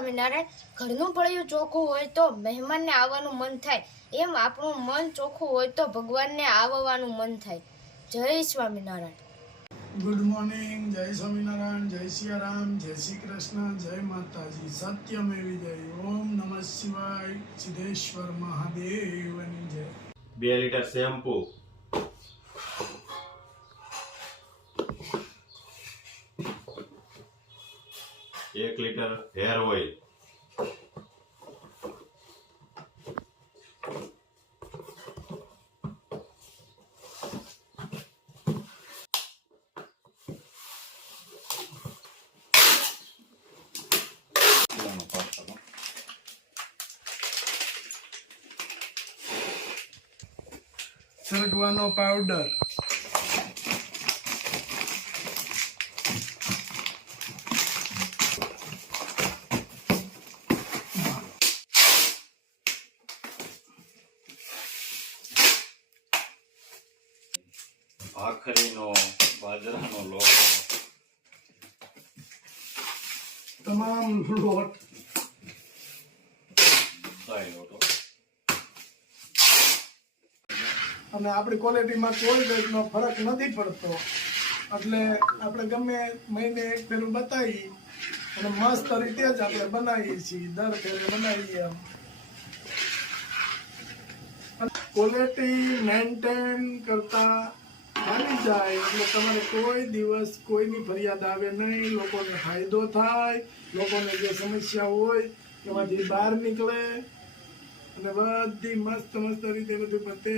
સ્વામિનારાયણ. ઘરનું પડ્યું ચોખ્ખું હોય તો મહેમાનને આવવાનું મન થાય, એમ આપણું મન ચોખ્ખું હોય તો ભગવાનને આવવાનું મન થાય. જય સ્વામિનારાયણ. Good morning. જય સ્વામિનારાયણ, જય સિયારામ, જય શ્રી કૃષ્ણ, જય માતાજી. સત્યમેવ જય. ઓમ નમઃ શિવાય. સિદ્ધેશ્વર મહાદેવની જય. 2 litre shampoo, 1 litre hair oil, સરગવાનો પાવડર, ભાખરીનો, બાજરાનો લોટ, તમામ લોટ, બધાય લોટો. અને આપણી ક્વોલિટીમાં કોઈ જાતનો ફરક નથી પડતો. એટલે આપણે ગમે મહિને એક ફેરું બતાવી અને મસ્ત રીતે જ આપણે બનાવીએ છીએ. દર ફેરે બનાવીએ એમ. ક્વોલિટી મેન્ટેન કરતા આવી જાય એટલે તમારે કોઈ દિવસ કોઈની ફરિયાદ આવે નહીં. લોકોને ફાયદો થાય, લોકોને જે સમસ્યા હોય એમાંથી બહાર નીકળે અને બધી મસ્ત મસ્ત રીતે બધું પતે.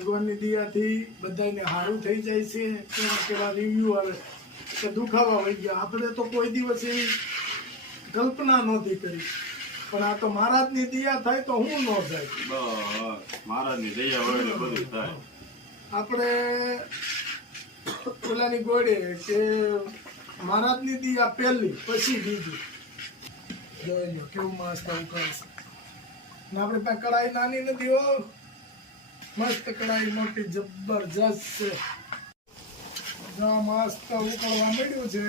ભગવાનની દયાથી બધાને સારું થઈ જાય છે. કેવા રિવ્યુ આવે કે દુખાવા હોય ગયા. આપણે તો કોઈ દિવસ એવી કલ્પના નહોતી કરી, પણ આ તો મહારાજની દયા થાય તો હું ન થાય. બસ મહારાજની દયા હોય એટલે બધું થાય. આપણે પેલાની ગોળે કે મહારાજની દયા પહેલી પછી બીજી. જોઈ લો કેવું મસ્ત ઉકળશે. ને આપણે ત્યાં કઢાઈ નાની નથી હો, મસ્ત કઢાઈ મોટી જબરજસ્ત છે. જો મસ્ત ઉકળવા મળ્યું છે.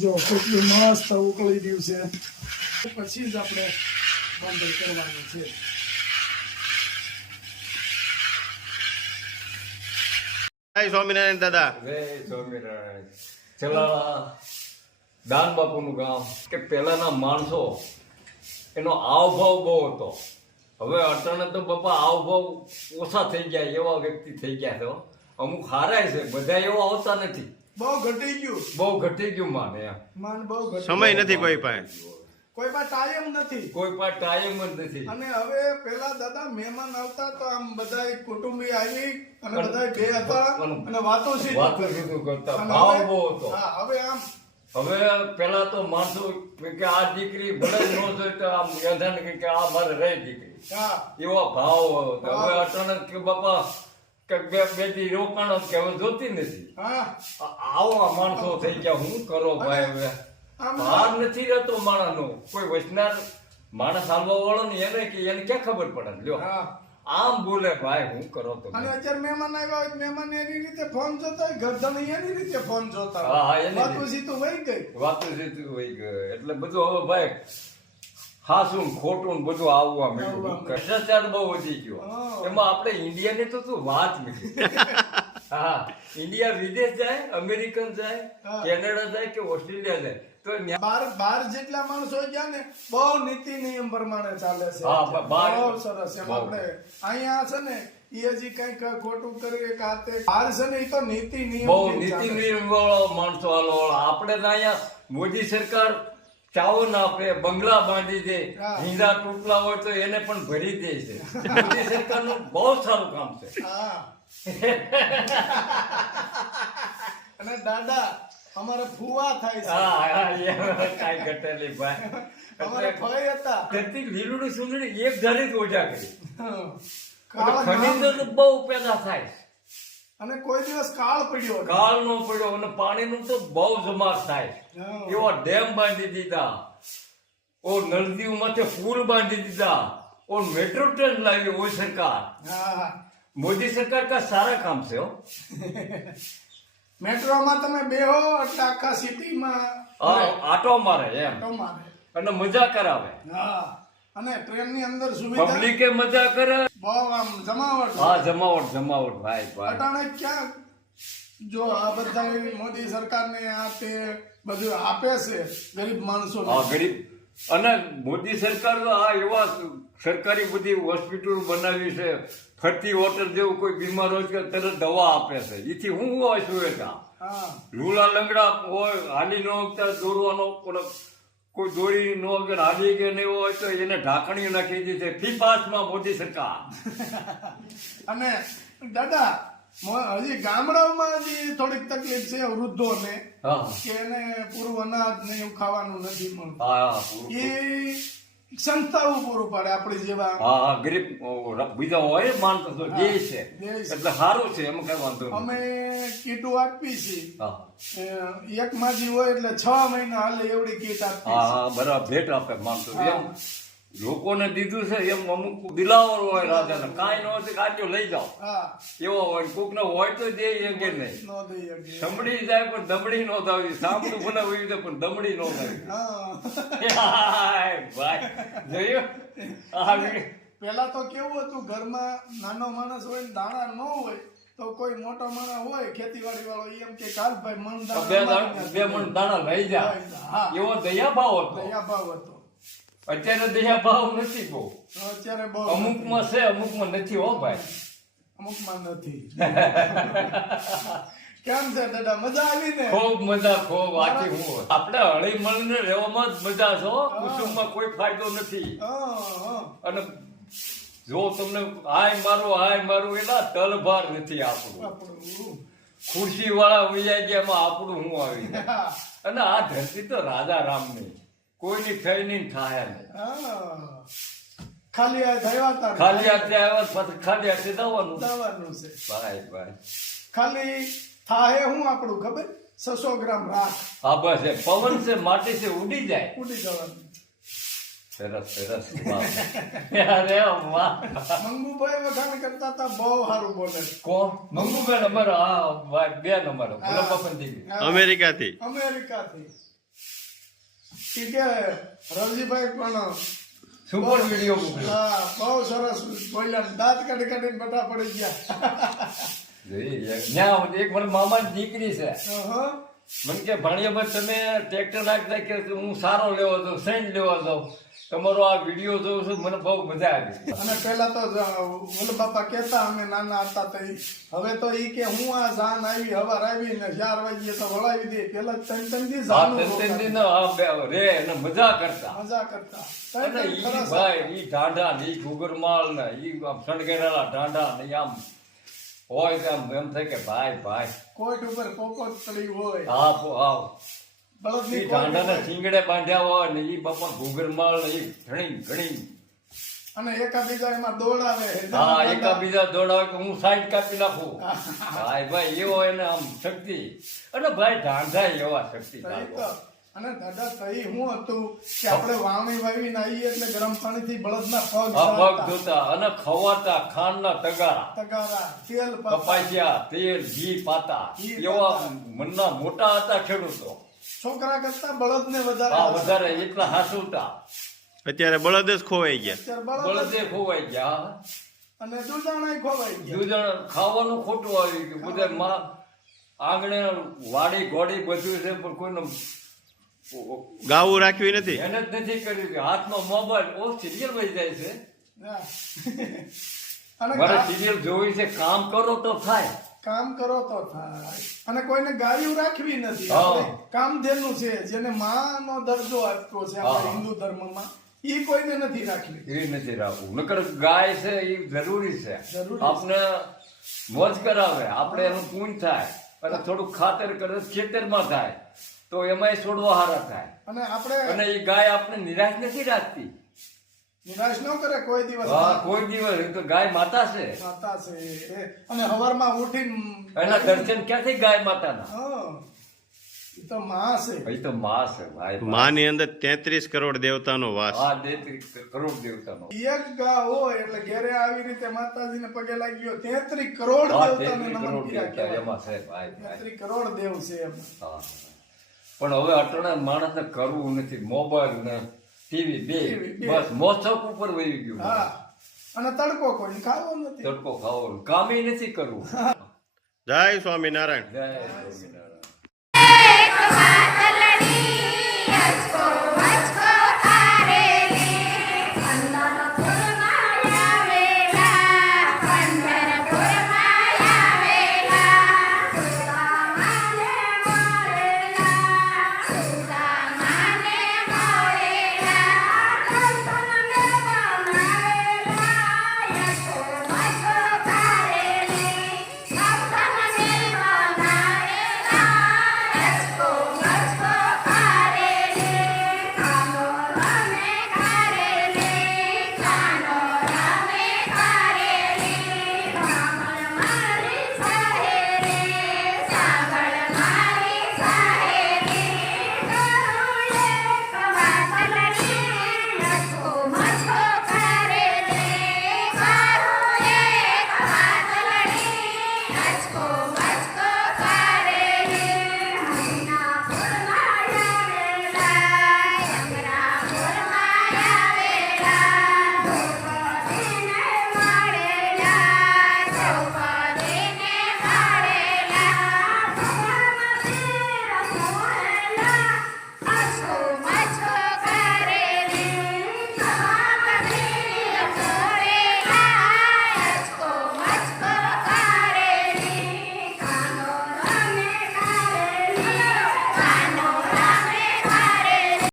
જો કેટલું મસ્ત ઉકળી રહ્યું છે. પછી જ આપણે બંધ કરવાનું છે. જય સ્વામિનારાયણ દાદા. જય સ્વામિનારાયણ. છેલ્લા દાન બાપુનું ગામ કે પહેલાના માણસો એનો આવભાવ બહુ હતો. હવે અટાણે તો બાપા આવભાવ ઓછા થઈ ગયા એવા વ્યક્તિ થઈ ગયા છે. અમુક હારાય છે, બધા એવા આવતા નથી. બહુ ઘટી ગયું, બહુ ઘટી ગયું માને એમ. માન બહુ ઘટી સમય નથી કોઈ પાસે. કોઈ પાસે ટાઈમ નથી. કોઈ પાસે ટાઈમ જ નથી. અને હવે પેલા દાદા મહેમાન આવતા તો આમ બધાય કુટુંબી આવી અને બધાય બે હતા અને વાતો સીધું કરતા ભાવ બહુ હતો. હા, હવે આમ હવે પેલા તો માણસો કે આ દીકરી ભલે ન જોઈ તો આમ યંધાન કે આ મારે રહી દીકરી, હા એવા ભાવ હતો. હવે અચાનક કે બાપા કે બે દી રોકાણો કે હવે જોતી નથી. હા આવા માણસો થઈ ગયા. હું કરો ભાઈ હવે ભાર નથી રહેતો માણસનો. કોઈ વચનાર માણસ હાલવા વાળો ને એને કે એને ક્યાં ખબર પડે. લ્યો હા આમ બોલે ભાઈ હું કરો તો. અને અત્યારે મહેમાન આવ્યા હોય મહેમાન એની રીતે ફોન જોતા હોય, ઘરધણી એની રીતે ફોન જોતા હા, હા, એની વાતો રીતે. સીધું વહી ગઈ. વાતો સીધું વહી ગયું. એટલે બધું હવે ભાઈ હાસું ને ખોટું ને બધું આવવા મળ્યું. ભ્રષ્ટાચાર બહુ વધી ગયો. હા. એમાં આપણે ઇન્ડિયાની તો શું વાત નથી. હા, ઇન્ડિયા વિદેશ જાય, અમેરિકન જાય, હા. કેનેડા જાય કે ઓસ્ટ્રેલિયા જાય તો બાર જેટલા માણસો ગયા ને બહુ નીતિ નિયમ પ્રમાણે ચાલે છે. હા, બાર બહુ સરસ. એમ બહુ. આપણે અહીંયા છે ને એ હજી કઈક ખોટું કરીએ કે આ તે બહાર છે ને એ તો નીતિ નિયમ બહુ થી નીતિ ચાલે. નિયમ વાળો માણસો હાલો. આપણે તો અહીંયા મોદી સરકાર ચાવો ના આપે, બંગલા બાંધી દે, હા. હિંદા તૂટલા હોય તો એને પણ ભરી દે છે. મોદી સરકારનું બહુ સારું કામ છે. હા અને દાદા અમારે ફુવા થાય છે. હા, હા, એ કાંઈ ઘટેલી ભાઈ. અમારે ફઈ હતા. ધરતી લીલુડી સુંદરી એક ધારે જ ઓજા કરી. કાળા ખનીજો તો બહુ પેદા થાય. અને કોઈ દિવસ કાળ પડ્યો નહીં. કાળ નો પડ્યો અને પાણીનું તો બહુ જમાત થાય. હા. એવા ડેમ બાંધી દીધા, ઓ નદીઓ માથે પુલ બાંધી દીધા, ઓ મેટ્રો ટ્રેન લાવી ઓય સરકાર. હા मोदी सरकार का सारा काम से हो મેટ્રોમાં તમે બેહો એટલે આખા સિટીમાં આટો મારે એમ તમારે અને મજા કરાવે હા અને ટ્રેનની અંદર સુવિધા પબ્લિકે મજા કરે બહુ આમ જમાવટ હા જમાવટ ભાઈ ભાઈ અટાણે ક્યાં જો આ બધા મોદી સરકારને આ તે બધું આપે છે ગરીબ માણસો હા ગરીબ અને મોદી સરકાર તો આ એવા સરકારી બધી હોસ્પિટલ બનાવી છે ફરતી હોટલ જેવું કોઈ બીમાર હોય કે તરત દવા આપે છે એથી હું હોય સુવિધા હા રૂલા લંગડા હોય હાલી નો વખતે દોરવાનો કોઈ દોરી નો વગર હાલી કે નહીં હોય તો એને ઢાંકણીઓ નાખી દીધી છે ફી પાસમાં મોદી સરકાર અને દાદા હજી ગામડાઓમાં હજી થોડીક તકલીફ છે વૃદ્ધોને હા કે એને પૂરું અનાજ ને એવું ખાવાનું નથી મળતું હા એ સંસ્થાઓ પૂરું પાડે આપણી જેવા હા ગરીબ બીજા હોય માનતો તો જે છે દે છે. એટલે સારું છે એમાં કઈ વાંધો નહીં અમે કીટો આપી છીએ હા એક માજી હોય એટલે 6 મહિના હાલે એવડી કીટ આપી હા હા બરાબર ભેટ આપે માનતો એમ લોકોને દીધું છે એમ અમુક દિલાવર હોય રાજાને કાંઈ ન હોય તો કાચો લઈ જાઓ હા એવો હોય કોક નો હોય તો દે એ કે નહીં નો દઈ શકે સંભળી જાય પણ દમડી નો થાવી સાંભળું બનાવ્યું છે પણ દમડી નો થાવી હા ભાઈ જોયું આ પેલા તો કેવું હતું ઘરમાં નાનો માણસ હોય ને દાણા ન હોય તો કોઈ મોટો માણસ હોય ખેતીવાડી વાળો એમ કે કાલ ભાઈ મન બે મણ દાણા લઈ જા હા એવો દયા ભાવ હતો દયા ભાવ હતો અત્યારે દયા ભાવ નથી બહુ અત્યારે બહુ અમુકમાં છે અમુકમાં નથી હો ભાઈ અમુકમાં નથી કેમ છે દાદા મજા આવી ને ખૂબ મજા ખૂબ આખી હું આપણે હળી મળીને રહેવામાં જ મજા છે હો. કુટુંબમાં કોઈ ફાયદો નથી હા હા અને જો તમને હાય મારું એના તલભાર નથી આપણું આપણું ખુરશી વાળા ઉજાય ગયા એમાં આપણું હું આવી જાય. હા અને આ ધરતી તો રાજા રામની કોઈની થઈ નહીં થાય નહીં હા. ખાલી આ થયા હતા ખાલી હાથે આવ્યા પછી ખાલી હાથે દવાનું દવાનું છે ભાઈ ભાઈ ખાલી થાહે હું આપણું ખબર 600 ગ્રામ રાખ હા બસ એ પવન છે માટી છે ઉડી જાય ઉડી જવાનું સરસ સરસ વાહ અરે વાહ મંગુભાઈ વખાણ કરતા હતા બહુ સારું બોલે કોણ મંગુભાઈ નંબર હા ભાઈ 2 નંબર ગુલાબા દીકરી અમેરિકાથી અમેરિકાથી ઠીક છે રવજીભાઈ પણ સુપર વિડીયો મોકલ્યો હા બહુ સરસ બોલ્યા દાંત કાઢી કાઢીને બધા પડી ગયા ત્યાં એક મને મામાની દીકરી છે અહં. મને કે ભાણિયાભાઈ તમે ટ્રેક્ટર નાખતા કે હું સારો લેવો હતો સેન્ટ લેવો હતો તમારો આ વિડીયો જોઉં છું મને બહુ મજા આવી અને પેલા તો ઓલ બાપા કેતા અમે નાના હતા તો હવે તો ઈ કે હું આ જાન આવી હવાર આવી ને 4 વાગ્યે તો વળાવી દે પેલા 3 દી હા જાનું ત્રણ દિન રે અને મજા કરતા મજા કરતા અને ઈ ભાઈ ઈ ઢાંઢા ને ઈ ઘુગરમાળ ને ઈ આમ સણગેરેલા ઢાંઢા ને આમ હોય કે આમ એમ થાય કે ભાઈ કોટ ઉપર પોપટ પડી હોય હા હા બળદની ઈ ઢાંઢાને શીંગડે બાંધ્યા હોય ને ઈ બાપા ઘુગરમાળ ને ઈ ઘણી અને એકાબીજા એમાં દોડાવે હા એકાબીજા દોડાવે કે હું સાઈડ કાપી નાખું ભાઈ એવો એને આમ શક્તિ અને ભાઈ ઢાંઢા એવા શક્તિ તઈ તો. અને દાદા તઈ હું હતું કે આપણે વાવણી વાવીને આવીએ એટલે ગરમ પાણીથી બળદના પગ પગ ધોતા, ધોતા અને ખવાતા ખાંડના તગારા તગારા તેલ પાતા. કપાસિયા તેલ ઘી પાતા ઘી એવા પાતા. મનના મોટા હતા ખેડૂતો છોકરા કરતા બળદને વધારે હા વધારે એટલા હાસુતા અત્યારે બળદ જ ખોવાઈ ગયા અત્યારે બળદ બળદે ખોવાઈ ગયા અને દૂધાણાય ખોવાઈ ગયા દૂધણ ખાવાનું ખોટું આવી ગયું બધા માં આંગણે વાડી ઘોડી બધું છે પણ કોઈનો ગાવું રાખવી નથી. મહેનત નથી કરી હાથમાં મોબાઈલ ઓ સિરિયલ વહી જાય છે હા. અને મારે ગા- સિરિયલ જોવી છે કામ કરો તો થાય કામ કરો તો થાય અને કોઈને ગાયું રાખવી નથી હા. આપણે કામધેનુ છે જેને માનો દરજ્જો આપ્યો છે આપણે હા. હિન્દુ ધર્મમાં ઈ કોઈને નથી રાખવી એ નથી રાખવું નકર ગાય છે એ જરૂરી છે જરૂરી છે. આપણે મોજ કરાવે આપણે એનું પૂન થાય અને થોડુંક ખાતર કરે ખેતરમાં થાય તો એમાંય છોડવા હારા થાય અને આપણે અને એ ગાય આપણે નિરાશ નથી રાખતી નિરાશ ન કરે કોઈ દિવસ હા કોઈ દિવસ એ તો ગાય માતા છે માતા છે અને હવારમાં ઉઠીને એના દર્શન ક્યાંથી ગાય માતાના હા. એ તો માં છે. એ તો માં છે ભાઈ. માની અંદર 33 કરોડ દેવતાનો વાસ. આ 33 કરોડ દેવતાનો. એક ગા હોય એટલે ઘેરે આવી રીતે માતાજીને પગે લાગ્યો 33 કરોડ હા, દેવતાને 33 નમન કરોડ કર્યા દેવતા કહેવાય. એમાં છે ભાઈ. 33 કરોડ દેવ છે એમાં. હા. પણ હવે અટણા માણસને કરવું નથી. મોબાઈલ ને ટીવી બે TV બે. બસ મોસક ઉપર વહી ગયું. હા અને તડકો કોઈ ખાવો નથી. તડકો ખાવાનું કામે નથી કરવું. જય સ્વામિનારાયણ. જય સ્વામિનારાયણ.